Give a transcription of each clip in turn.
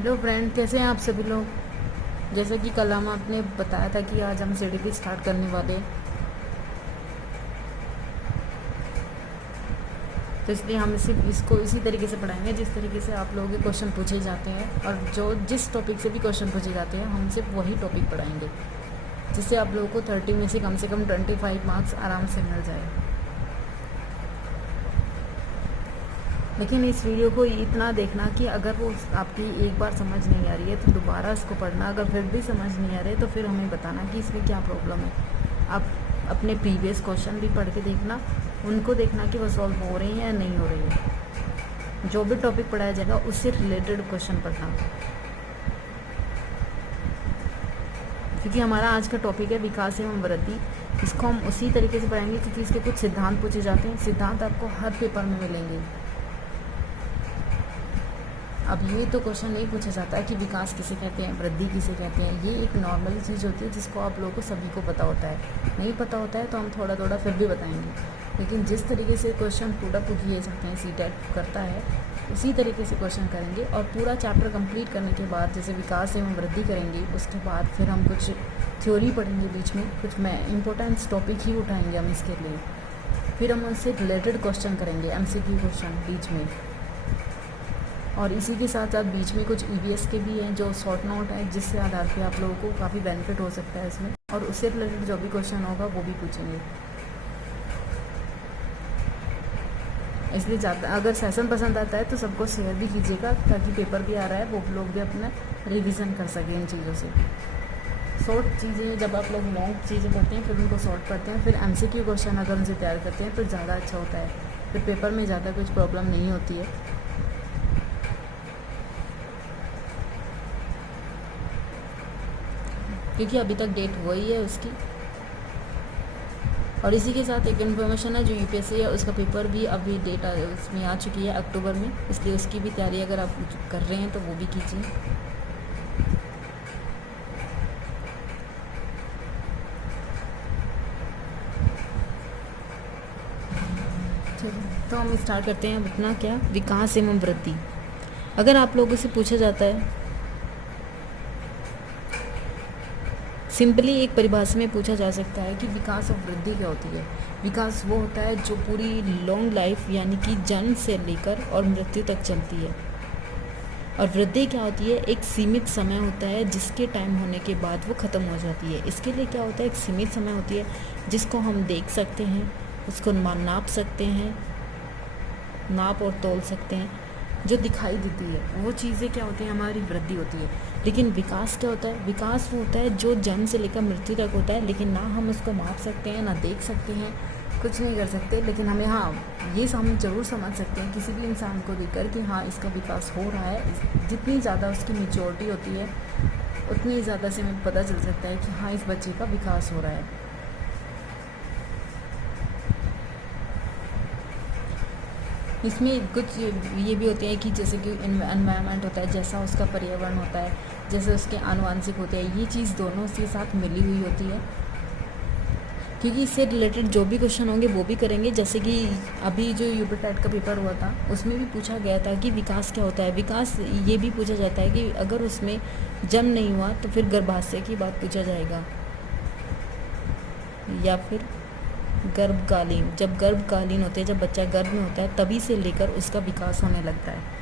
Hello friend, कैसे हैं आप सभी लोग। जैसा कि कल हम आपने बताया था कि आज हम सीडीपी स्टार्ट करने वाले हैं, तो इसलिए हम इसको इसी तरीके से पढ़ाएंगे जिस तरीके से आप लोगों के क्वेश्चन पूछे जाते हैं। और जो जिस टॉपिक से भी क्वेश्चन पूछे जाते हैं हम सिर्फ वही टॉपिक पढ़ाएंगे, जिससे आप लोगों को 30 में से कम 25 मार्क्स आराम से मिल जाए। लेकिन इस वीडियो को इतना देखना कि अगर वो आपकी एक बार समझ नहीं आ रही है तो दोबारा इसको पढ़ना। अगर फिर भी समझ नहीं आ रहे तो फिर हमें बताना कि इसमें क्या प्रॉब्लम है। आप अपने प्रीवियस क्वेश्चन भी पढ़ के देखना, उनको देखना कि वो सॉल्व हो रही हैं या नहीं हो रही है। जो भी टॉपिक पढ़ाया जाएगा उससे रिलेटेड क्वेश्चन पढ़ना, क्योंकि हमारा आज का टॉपिक है विकास एवं वृद्धि। इसको हम उसी तरीके से पढ़ाएंगे क्योंकि इसके कुछ सिद्धांत पूछे जाते हैं। सिद्धांत आपको हर पेपर में मिलेंगे। अब ये तो क्वेश्चन नहीं पूछा जाता है कि विकास किसे कहते हैं, वृद्धि किसे कहते हैं। ये एक नॉर्मल चीज़ होती है जिसको आप लोगों को सभी को पता होता है। नहीं पता होता है तो हम थोड़ा थोड़ा फिर भी बताएंगे, लेकिन जिस तरीके से क्वेश्चन पूरा किए जाते हैं सीटेट करता है उसी तरीके से क्वेश्चन करेंगे। और पूरा चैप्टर कंप्लीट करने के बाद जैसे विकास एवं वृद्धि करेंगे, उसके बाद फिर हम कुछ थ्योरी पढ़ेंगे, बीच में कुछ इम्पोर्टेंट टॉपिक ही उठाएंगे हम इसके लिए। फिर हम उनसे रिलेटेड क्वेश्चन करेंगे, MCQ क्वेश्चन बीच में। और इसी के साथ साथ बीच में कुछ EVS के भी हैं जो शॉर्ट नोट है, जिससे आधार पे आप लोगों को काफ़ी बेनिफिट हो सकता है इसमें। और उससे रिलेटेड जो भी क्वेश्चन होगा वो भी पूछेंगे। इसलिए ज़्यादा अगर सेशन पसंद आता है तो सबको शेयर भी कीजिएगा, ताकि पेपर भी आ रहा है वो लोग भी अपना रिविज़न कर सकें इन चीज़ों से। शॉर्ट चीज़ें जब आप लोग लॉन्ग चीज़ें पढ़ते हैं फिर उनको शॉर्ट पढ़ते हैं, फिर MCQ क्वेश्चन अगर उनसे तैयार करते हैं तो ज़्यादा अच्छा होता है। फिर पेपर में ज़्यादा कुछ प्रॉब्लम नहीं होती है। क्योंकि अभी तक डेट वही है उसकी। और इसी के साथ एक इन्फॉर्मेशन है, जो UPSC है उसका पेपर भी अभी डेट उसमें आ चुकी है अक्टूबर में, इसलिए उसकी भी तैयारी अगर आप कर रहे हैं तो वो भी कीजिए। चलिए तो हम स्टार्ट करते हैं अपना क्या विकास एवं वृद्धि। अगर आप लोगों से पूछा जाता है, सिंपली एक परिभाषा में पूछा जा सकता है कि विकास और वृद्धि क्या होती है। विकास वो होता है जो पूरी लॉन्ग लाइफ यानी कि जन्म से लेकर और मृत्यु तक चलती है। और वृद्धि क्या होती है, एक सीमित समय होता है जिसके टाइम होने के बाद वो ख़त्म हो जाती है। इसके लिए क्या होता है, एक सीमित समय होती है जिसको हम देख सकते हैं, उसको नाप सकते हैं, नाप और तोल सकते हैं, जो दिखाई देती है वो चीज़ें क्या होती हैं, हमारी वृद्धि होती है। लेकिन विकास क्या होता है, विकास वो होता है जो जन्म से लेकर मृत्यु तक होता है, लेकिन ना हम उसको माप सकते हैं ना देख सकते हैं, कुछ नहीं कर सकते। लेकिन हमें ये हम ज़रूर समझ सकते हैं किसी भी इंसान को देखकर कि हाँ इसका विकास हो रहा है। जितनी ज़्यादा उसकी मेच्योरिटी होती है उतनी ज़्यादा से हमें पता चल सकता है कि हाँ इस बच्चे का विकास हो रहा है। इसमें कुछ ये भी होते हैं कि जैसे कि एनवायरनमेंट होता है, जैसा उसका पर्यावरण होता है, जैसे उसके आनुवांशिक होते हैं, ये चीज़ दोनों के साथ मिली हुई होती है। क्योंकि इससे रिलेटेड जो भी क्वेश्चन होंगे वो भी करेंगे। जैसे कि अभी जो यूपीटेट का पेपर हुआ था उसमें भी पूछा गया था कि विकास क्या होता है। विकास ये भी पूछा जाता है कि अगर उसमें जन्म नहीं हुआ तो फिर गर्भाशय की बात पूछा जाएगा, या फिर गर्भकालीन, जब गर्भकालीन होते हैं, जब बच्चा गर्भ में होता है तभी से लेकर उसका विकास होने लगता है।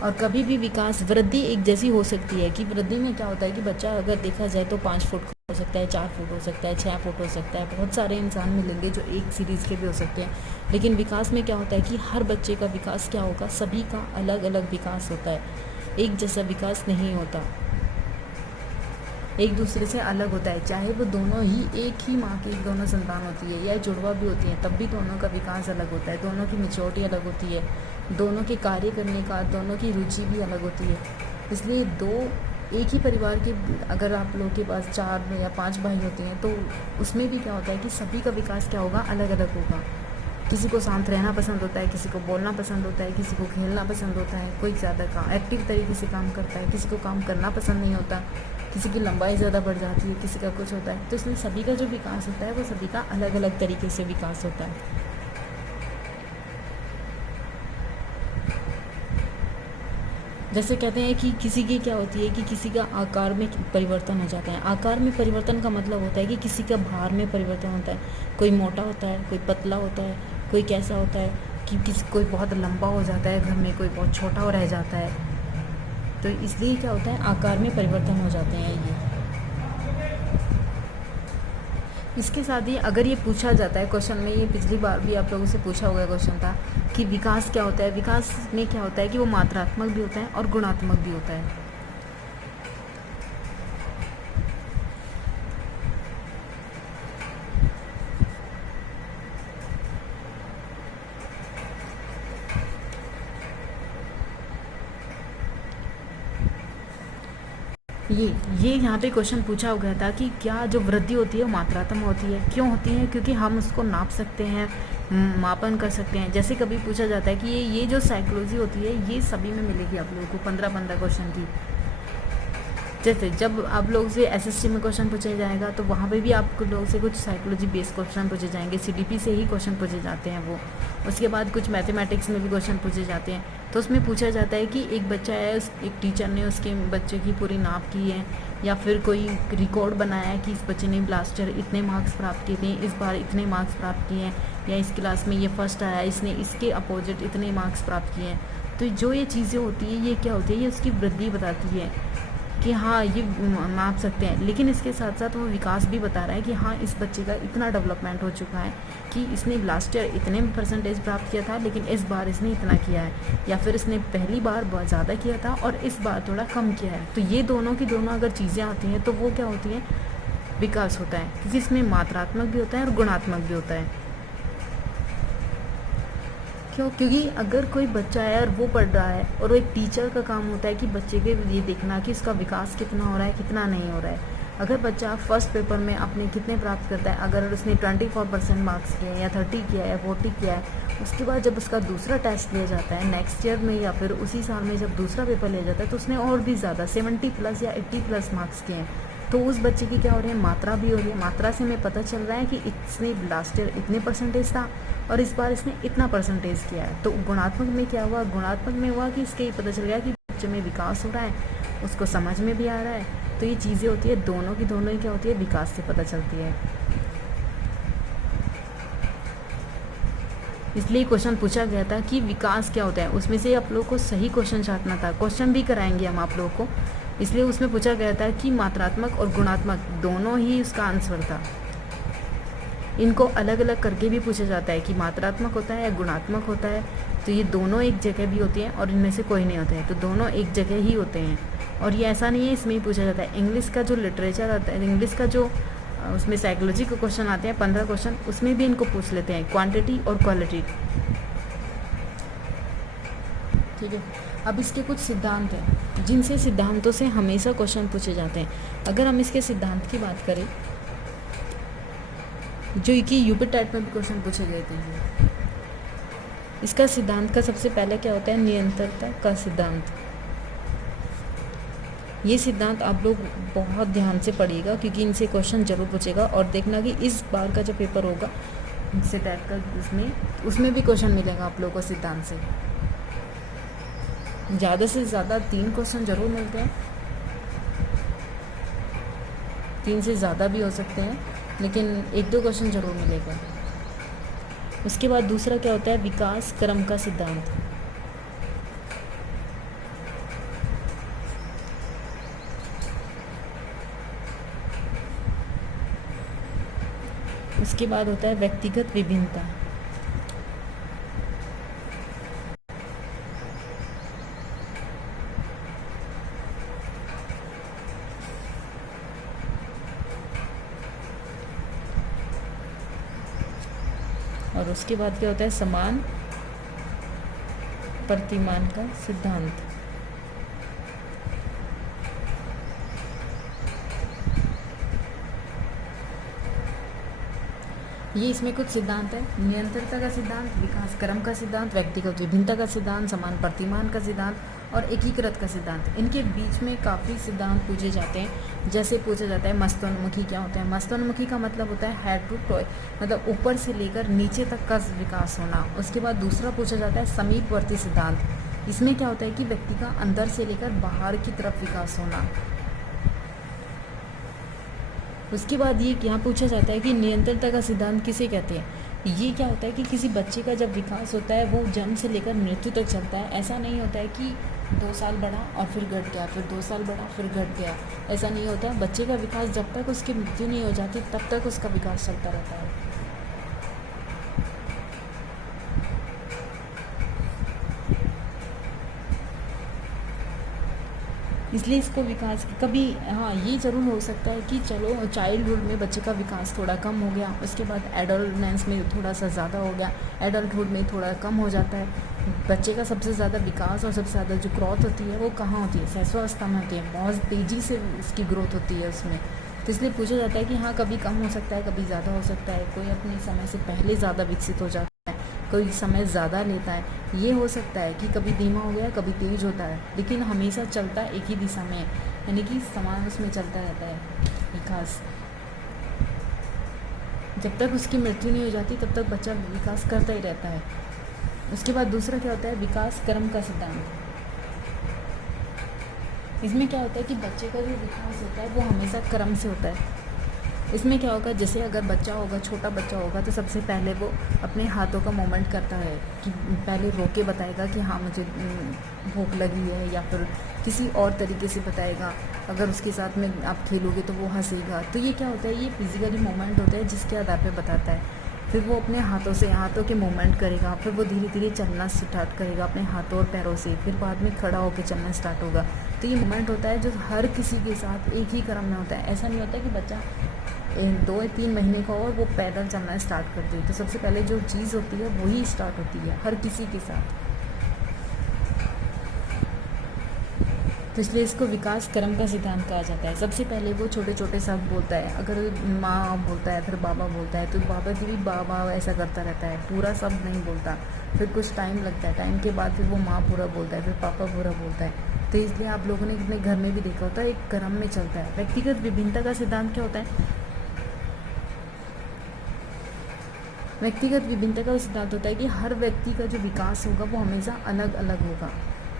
और कभी भी विकास वृद्धि एक जैसी हो सकती है कि वृद्धि में क्या होता है कि बच्चा अगर देखा जाए तो 5 फुट का हो सकता है, 4 फुट हो सकता है, 6 फुट हो सकता है। बहुत सारे इंसान मिलेंगे जो एक सीरीज़ के भी हो सकते हैं। लेकिन विकास में क्या होता है कि हर बच्चे का विकास क्या होगा, सभी का अलग अलग विकास होता है, एक जैसा विकास नहीं होता, एक दूसरे से अलग होता है। चाहे वो दोनों ही एक ही माँ की दोनों संतान होती है या जुड़वा भी होती है, तब भी दोनों का विकास अलग होता है, दोनों की मेच्योरिटी अलग होती है, दोनों के कार्य करने का, दोनों की रुचि भी अलग होती है। इसलिए एक ही परिवार के अगर आप लोगों के पास 4 या 5 भाई होते हैं तो उसमें भी क्या होता है कि सभी का विकास क्या होगा, अलग अलग होगा। किसी को शांत रहना पसंद होता है, किसी को बोलना पसंद होता है, किसी को खेलना पसंद होता है, कोई ज़्यादा काम एक्टिव तरीके से काम करता है, किसी को काम करना पसंद नहीं होता, किसी की लंबाई ज़्यादा बढ़ जाती है, किसी का कुछ होता है। तो इसलिए सभी का जो विकास होता है वो सभी का अलग अलग तरीके से विकास होता है। जैसे कहते हैं कि किसी की क्या होती है कि किसी का आकार में परिवर्तन हो जाता है। आकार में परिवर्तन का मतलब होता है कि किसी का भार में परिवर्तन होता है। कोई मोटा होता है, कोई पतला होता है, कोई कैसा होता है कि कोई बहुत लंबा हो जाता है घर में, कोई बहुत छोटा हो रह जाता है। तो इसलिए क्या होता है, आकार में परिवर्तन हो जाते हैं ये। इसके साथ ही अगर ये पूछा जाता है क्वेश्चन में, ये पिछली बार भी आप लोगों से पूछा हुआ क्वेश्चन था कि विकास क्या होता है। विकास में क्या होता है कि वो मात्रात्मक भी होता है और गुणात्मक भी होता है। ये यहाँ पे क्वेश्चन पूछा गया था कि क्या जो वृद्धि होती है वो मात्रात्मक होती है। क्यों होती है? क्योंकि हम उसको नाप सकते हैं, मापन कर सकते हैं। जैसे कभी पूछा जाता है कि ये जो साइकोलॉजी होती है ये सभी में मिलेगी आप लोगों को 15-15 क्वेश्चन की। जैसे जब आप लोग से एसएसटी में क्वेश्चन पूछा जाएगा तो वहाँ पे भी आप लोग से कुछ साइकोलॉजी बेस्ड क्वेश्चन पूछे जाएंगे। सीडीपी से ही क्वेश्चन पूछे जाते हैं वो। उसके बाद कुछ मैथमेटिक्स में भी क्वेश्चन पूछे जाते हैं। तो उसमें पूछा जाता है कि एक बच्चा है, एक टीचर ने उसके बच्चे की पूरी नाप की है, या फिर कोई रिकॉर्ड बनाया है कि इस बच्चे ने लास्ट ईयर इतने मार्क्स प्राप्त किए थे, इस बार इतने मार्क्स प्राप्त किए हैं, या इस क्लास में ये फर्स्ट आया, इसने इसके अपोजिट इतने मार्क्स प्राप्त किए हैं। तो जो ये चीज़ें होती हैं ये क्या होती है, ये उसकी वृद्धि बताती है कि हाँ ये नाप सकते हैं। लेकिन इसके साथ साथ वो विकास भी बता रहा है कि हाँ इस बच्चे का इतना डेवलपमेंट हो चुका है कि इसने लास्ट ईयर इतने परसेंटेज प्राप्त किया था लेकिन इस बार इसने इतना किया है, या फिर इसने पहली बार बहुत ज़्यादा किया था और इस बार थोड़ा कम किया है। तो ये दोनों की दोनों अगर चीज़ें आती हैं तो वो क्या होती हैं, विकास होता है। क्योंकि इसमें मात्रात्मक भी होता है और गुणात्मक भी होता है। क्यों? क्योंकि अगर कोई बच्चा है और वो पढ़ रहा है और वो एक टीचर का काम होता है कि बच्चे के ये देखना कि उसका विकास कितना हो रहा है कितना नहीं हो रहा है। अगर बच्चा फर्स्ट पेपर में अपने कितने प्राप्त करता है, अगर उसने 24% मार्क्स किए या 30 किया है, 40 किया है, उसके बाद जब उसका दूसरा टेस्ट लिया जाता है नेक्स्ट ईयर में या फिर उसी साल में जब दूसरा पेपर लिया जाता है तो उसने और भी ज़्यादा 70+ या 80+ मार्क्स किए हैं। तो उस बच्चे की क्या हो रही है, मात्रा भी हो रही है। मात्रा से हमें पता चल रहा है कि इसने लास्ट ईयर इतने परसेंटेज था और इस बार इसने इतना परसेंटेज किया है। तो गुणात्मक में क्या हुआ, गुणात्मक में हुआ कि इसके पता चल गया कि बच्चे में विकास हो रहा है, उसको समझ में भी आ रहा है। तो ये चीज़ें होती है दोनों की दोनों ही क्या होती है, विकास से पता चलती है। इसलिए क्वेश्चन पूछा गया था कि विकास क्या होता है। उसमें से आप लोगों को सही क्वेश्चन छाटना था। क्वेश्चन भी कराएंगे हम आप लोगों को, इसलिए उसमें पूछा गया था कि मात्रात्मक और गुणात्मक दोनों ही उसका आंसर था। इनको अलग अलग करके भी पूछा जाता है कि मात्रात्मक होता है या गुणात्मक होता है। तो ये दोनों एक जगह भी होती हैं और इनमें से कोई नहीं होते हैं, तो दोनों एक जगह ही होते हैं। और ये ऐसा नहीं है, इसमें ही पूछा जाता है। इंग्लिश का जो लिटरेचर आता है, इंग्लिश का जो उसमें साइकोलॉजी के क्वेश्चन आते हैं 15 क्वेश्चन, उसमें भी इनको पूछ लेते हैं, क्वांटिटी और क्वालिटी। ठीक है। अब इसके कुछ सिद्धांत हैं जिनसे सिद्धांतों से हमेशा क्वेश्चन पूछे जाते हैं। अगर हम इसके सिद्धांत की बात करें जो कि यूपी टाइप में भी क्वेश्चन पूछे गए थे, इसका सिद्धांत का सबसे पहले क्या होता है, निरंतरता का सिद्धांत। ये सिद्धांत आप लोग बहुत ध्यान से पढ़िएगा क्योंकि इनसे क्वेश्चन जरूर पूछेगा। और देखना कि इस बार का जो पेपर होगा इनसे टाइप का, उसमें भी क्वेश्चन मिलेगा आप लोगों को सिद्धांत से। ज़्यादा से ज़्यादा 3 क्वेश्चन जरूर मिलते हैं, 3 से ज़्यादा भी हो सकते हैं, लेकिन 1-2 क्वेश्चन जरूर मिलेगा। उसके बाद दूसरा क्या होता है, विकास क्रम का सिद्धांत। उसके बाद होता है व्यक्तिगत विभिन्नता। और उसके बाद क्या होता है, समान प्रतिमान का सिद्धांत। ये इसमें कुछ सिद्धांत है, निरंतरता का सिद्धांत, विकास क्रम का सिद्धांत, व्यक्तिगत विभिन्नता का सिद्धांत, समान प्रतिमान का सिद्धांत और एकीकृत का सिद्धांत। इनके बीच में काफ़ी सिद्धांत पूछे जाते हैं। जैसे पूछा जाता है मस्तोन्मुखी क्या होता है। मस्तोन्मुखी का मतलब होता है हेड टू टॉय, मतलब ऊपर से लेकर नीचे तक का विकास होना। उसके बाद दूसरा पूछा जाता है समीपवर्ती सिद्धांत। इसमें क्या होता है कि व्यक्ति का अंदर से लेकर बाहर की तरफ विकास होना। उसके बाद ये यहाँ पूछा जाता है कि निरंतरता का सिद्धांत किसे कहते हैं। ये क्या होता है कि किसी बच्चे का जब विकास होता है वो जन्म से लेकर मृत्यु तक चलता है। ऐसा नहीं होता है कि 2 साल बढ़ा और फिर घट गया, फिर 2 साल बढ़ा फिर घट गया, ऐसा नहीं होता। बच्चे का विकास जब तक उसकी मृत्यु नहीं हो जाती तब तक उसका विकास चलता रहता है। इसलिए इसको विकास कभी, हाँ ये ज़रूर हो सकता है कि चलो चाइल्डहुड में बच्चे का विकास थोड़ा कम हो गया, उसके बाद एडल्टनेस में थोड़ा सा ज़्यादा हो गया, एडल्टहुड में थोड़ा कम हो जाता है। बच्चे का सबसे ज़्यादा विकास और सबसे ज़्यादा जो ग्रोथ होती है वो कहाँ होती है, शैशवावस्था में होती है। बहुत तेज़ी से उसकी ग्रोथ होती है उसमें। तो इसलिए पूछा जाता है कि हाँ कभी कम हो सकता है, कभी ज़्यादा हो सकता है। कोई अपने समय से पहले ज़्यादा विकसित हो जाता है, कोई समय ज़्यादा लेता है। ये हो सकता है कि कभी धीमा हो गया, कभी तेज़ होता है, लेकिन हमेशा चलता एक ही दिशा में, यानी कि समान उसमें चलता रहता है विकास। जब तक उसकी मृत्यु नहीं हो जाती तब तक बच्चा विकास करता ही रहता है। उसके बाद दूसरा क्या होता है, विकास क्रम का सिद्धांत। इसमें क्या होता है कि बच्चे का जो विकास होता है वो हमेशा क्रम से होता है। इसमें क्या होगा, जैसे अगर बच्चा होगा, छोटा बच्चा होगा, तो सबसे पहले वो अपने हाथों का मूवमेंट करता है कि पहले रो के बताएगा कि हाँ मुझे भूख लगी है, या फिर किसी और तरीके से बताएगा। अगर उसके साथ में आप खेलोगे तो वो हंसेगा। तो ये क्या होता है, ये फिजिकली मूवमेंट होता है जिसके आधार पे बताता है। फिर वो अपने हाथों के मूवमेंट करेगा, फिर वो धीरे धीरे चलना स्टार्ट करेगा अपने हाथों और पैरों से, फिर बाद में खड़ा होकर चलना स्टार्ट होगा। तो ये मूवमेंट होता है जो हर किसी के साथ एक ही क्रम में होता है। ऐसा नहीं होता कि बच्चा 2 या 3 महीने का और वो पैदल चलना स्टार्ट कर दे। तो सबसे पहले जो चीज़ होती है वही स्टार्ट होती है हर किसी के साथ। तो इसलिए इसको विकास क्रम का सिद्धांत कहा जाता है। सबसे पहले वो छोटे छोटे शब्द बोलता है। अगर माँ बोलता है, फिर बाबा बोलता है, तो बाबा की भी बाबा ऐसा करता रहता है, पूरा शब्द नहीं बोलता। फिर कुछ टाइम लगता है, टाइम के बाद फिर वो माँ पूरा बोलता है, फिर पापा पूरा बोलता है। तो इसलिए आप लोगों ने अपने घर में भी देखा होता है, एक क्रम में चलता है। व्यक्तिगत विभिन्नता का सिद्धांत क्या होता है, व्यक्तिगत विभिन्नता का सिद्धांत होता है कि हर व्यक्ति का जो विकास होगा वो हमेशा अलग अलग होगा।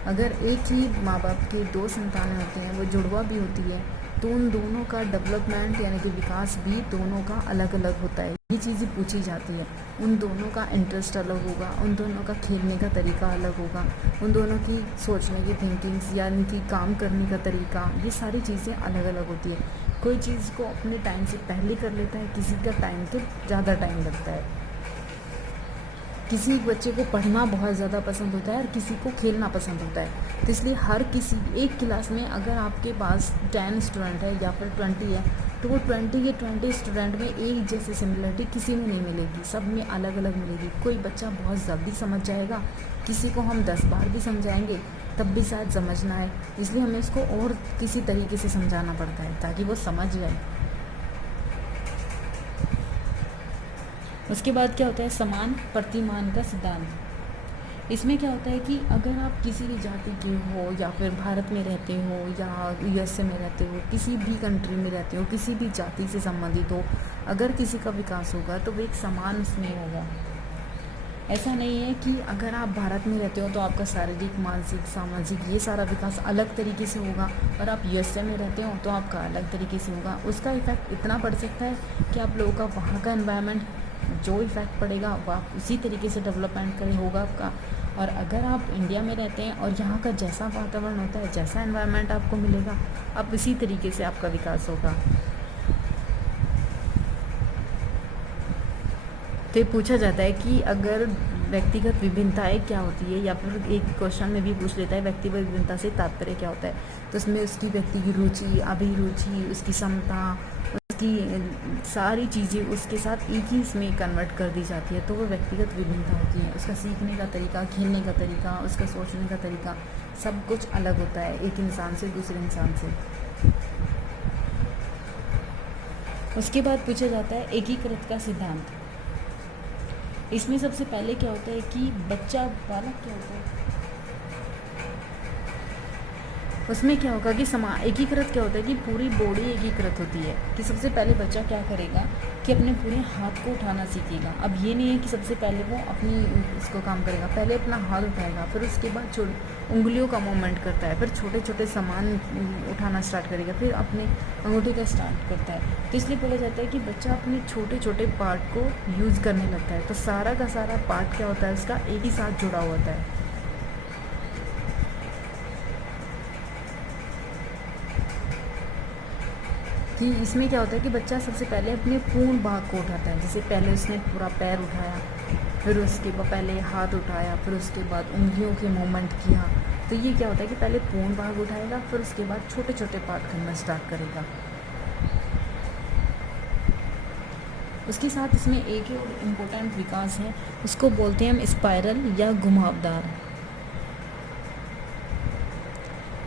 अगर एक ही माँ बाप के 2 संतानें होते हैं, वो जुड़वा भी होती है, तो उन दोनों का डेवलपमेंट यानी कि विकास भी दोनों का अलग अलग होता है। ये चीज़ें पूछी जाती है। उन दोनों का इंटरेस्ट अलग होगा, उन दोनों का खेलने का तरीका अलग होगा, उन दोनों की सोचने की थिंकिंग्स यानी कि काम करने का तरीका, ये सारी चीज़ें अलग अलग होती है। कोई चीज़ को अपने टाइम से पहले कर लेता है, किसी का टाइम तो ज़्यादा टाइम लगता है। किसी बच्चे को पढ़ना बहुत ज़्यादा पसंद होता है और किसी को खेलना पसंद होता है। तो इसलिए हर किसी एक क्लास में अगर आपके पास 10 स्टूडेंट है या फिर 20 है, तो वो 20 के 20 स्टूडेंट में एक जैसी सिमिलरिटी किसी में नहीं मिलेगी, सब में अलग अलग मिलेगी। कोई बच्चा बहुत जल्दी समझ जाएगा, किसी को हम 10 बार भी समझाएंगे तब भी शायद समझ ना आए। इसलिए हमें उसको और किसी तरीके से समझाना पड़ता है ताकि वो समझ जाए। उसके बाद क्या होता है, समान प्रतिमान का सिद्धांत। इसमें क्या होता है कि अगर आप किसी भी जाति के हो या फिर भारत में रहते हो या यूएसए में रहते हो, किसी भी कंट्री में रहते हो, किसी भी जाति से संबंधित हो, अगर किसी का विकास होगा तो वो एक समान उसमें होगा। ऐसा नहीं है कि अगर आप भारत में रहते हो तो आपका शारीरिक, मानसिक, सामाजिक ये सारा विकास अलग तरीके से होगा, और आप यूएसए में रहते हो तो आपका अलग तरीके से होगा। उसका इफ़ेक्ट इतना पड़ सकता है कि आप लोगों का वहाँ का एनवायरनमेंट जो इफ़ेक्ट पड़ेगा वो आप उसी तरीके से डेवलपमेंट करें होगा आपका। और अगर आप इंडिया में रहते हैं और यहाँ का जैसा वातावरण होता है, जैसा एनवायरनमेंट आपको मिलेगा, आप इसी तरीके से आपका विकास होगा। तो ये पूछा जाता है कि अगर व्यक्तिगत विभिन्नताएं क्या होती है, या फिर एक क्वेश्चन में भी पूछ लेता है व्यक्तिगत विभिन्नता से तात्पर्य क्या होता है। तो उसमें उसकी व्यक्ति की रुचि, अभिरुचि, उसकी क्षमता, उसकी सारी चीज़ें उसके साथ एक ही इसमें कन्वर्ट कर दी जाती है, तो वो व्यक्तिगत विभिन्नता होती है। उसका सीखने का तरीका, खेलने का तरीका, उसका सोचने का तरीका, सब कुछ अलग होता है एक इंसान से दूसरे इंसान से। उसके बाद पूछा जाता है एकीकृत का सिद्धांत। इसमें सबसे पहले क्या होता है कि बच्चा, बालक क्या होता है, उसमें क्या होगा कि एकीकृत क्या होता है कि पूरी बॉडी एकीकृत होती है। कि सबसे पहले बच्चा क्या करेगा कि अपने पूरे हाथ को उठाना सीखेगा। अब ये नहीं है कि सबसे पहले वो अपनी इसको काम करेगा, पहले अपना हाथ उठाएगा, फिर उसके बाद उंगलियों का मूवमेंट करता है, फिर छोटे छोटे सामान उठाना स्टार्ट करेगा, फिर अपने अंगूठे का स्टार्ट करता है। तो इसलिए बोला जाता है कि बच्चा अपने छोटे छोटे पार्ट को यूज़ करने लगता है। तो सारा का सारा पार्ट क्या होता है उसका एक ही साथ जुड़ा हुआ होता है। कि इसमें क्या होता है कि बच्चा सबसे पहले अपने पूर्ण भाग को उठाता है। जैसे पहले उसने पूरा पैर उठाया, फिर उसके बाद पहले हाथ उठाया, फिर उसके बाद उंगलियों के मूवमेंट किया। तो ये क्या होता है कि पहले पूर्ण भाग उठाएगा, फिर उसके बाद छोटे छोटे पार्ट करना स्टार्ट करेगा। उसके साथ इसमें एक और इम्पोर्टेंट विकास है, उसको बोलते हैं हम स्पाइरल या घुमावदार।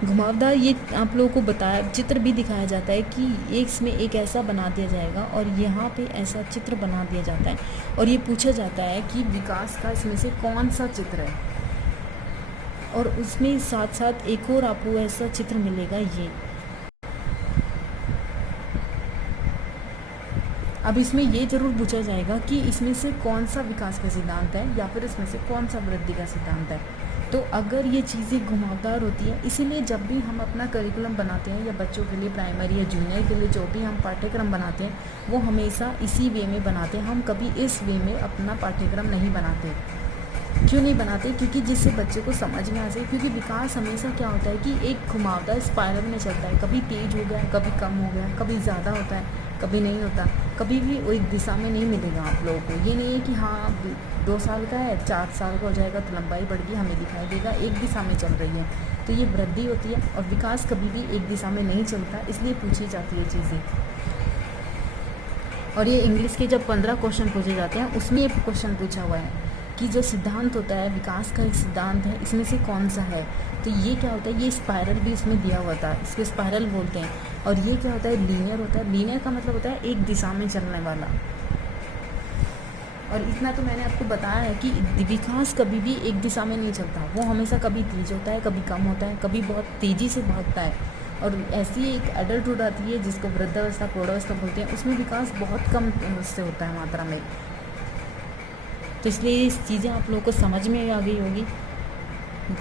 घुमावदार ये आप लोगों को बताया, चित्र भी दिखाया जाता है कि एक इसमें एक ऐसा बना दिया जाएगा और यहाँ पे ऐसा चित्र बना दिया जाता है और ये पूछा जाता है कि विकास का इसमें से कौन सा चित्र है। और उसमें साथ साथ एक और आपको ऐसा चित्र मिलेगा ये। अब इसमें ये ज़रूर पूछा जाएगा कि इसमें से कौन सा विकास का सिद्धांत है या फिर इसमें से कौन सा वृद्धि का सिद्धांत है। तो अगर ये चीज़ें घुमावदार होती है, इसीलिए जब भी हम अपना करिकुलम बनाते हैं या बच्चों के लिए प्राइमरी या जूनियर के लिए जो भी हम पाठ्यक्रम बनाते हैं वो हमेशा इसी वे में बनाते हैं। हम कभी इस वे में अपना पाठ्यक्रम नहीं बनाते। क्यों नहीं बनाते? क्योंकि जिससे बच्चे को समझ में आ जाए। क्योंकि विकास हमेशा क्या होता है कि एक घुमावदार स्पाइरल में चलता है, कभी तेज हो गया, कभी कम हो गया, कभी ज़्यादा होता है, कभी नहीं होता, कभी भी वो एक दिशा में नहीं मिलेगा आप लोगों को। ये नहीं है कि हाँ 2 साल का है 4 साल का हो जाएगा तो लंबाई बढ़ गई, हमें दिखाई देगा, एक दिशा में चल रही है। तो ये वृद्धि होती है और विकास कभी भी एक दिशा में नहीं चलता, इसलिए पूछी जाती है चीज़ें। और ये इंग्लिश के जब 15 क्वेश्चन पूछे जाते हैं उसमें एक क्वेश्चन पूछा हुआ है कि जो सिद्धांत होता है विकास का एक सिद्धांत है, इसमें से कौन सा है। तो ये क्या होता है, ये स्पाइरल भी इसमें दिया हुआ था, इसको स्पाइरल बोलते हैं। और ये क्या होता है, लीनियर होता है। लीनियर का मतलब होता है एक दिशा में चलने वाला। और इतना तो मैंने आपको बताया है कि विकास कभी भी एक दिशा में नहीं चलता, वो हमेशा कभी तेज होता है, कभी कम होता है, कभी बहुत तेज़ी से भागता है। और ऐसी एक एडल्टहुड आती है जिसको वृद्धावस्था प्रौढ़ावस्था बोलते हैं, उसमें विकास बहुत कम उससे होता है मात्रा में। तो इसलिए ये चीज़ें आप लोगों को समझ में आ गई होगी।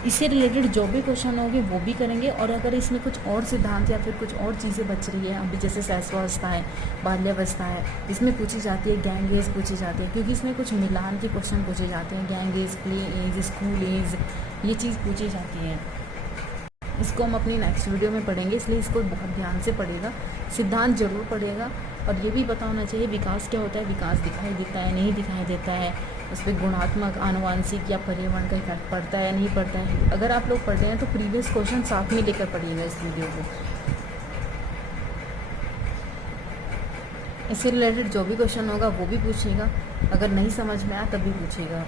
इससे रिलेटेड जो भी क्वेश्चन होंगे वो भी करेंगे। और अगर इसमें कुछ और सिद्धांत या फिर कुछ और चीज़ें बच रही है अभी, जैसे शैशवावस्था है, बाल्यावस्था है, इसमें पूछी जाती है, गैंग एज पूछी जाती है, क्योंकि इसमें कुछ मिलान के क्वेश्चन पूछे जाते हैं। Gang age, play age, school age, ये चीज़ पूछी जाती है। इसको हम अपनी नेक्स्ट वीडियो में पढ़ेंगे, इसलिए इसको बहुत ध्यान से पढ़ेगा, सिद्धांत जरूर पढ़ेगा। और ये भी पता होना चाहिए विकास क्या होता है, विकास दिखाई देता है नहीं दिखाई देता है, उस पर गुणात्मक, आनुवांशिक या पर्यावरण का इफेक्ट पड़ता है नहीं पड़ता है। अगर आप लोग पढ़ रहे हैं तो प्रीवियस क्वेश्चन साथ में लेकर पढ़िएगा इस वीडियो को। इससे रिलेटेड जो भी क्वेश्चन होगा वो भी पूछिएगा, अगर नहीं समझ में आया तब भी पूछिएगा।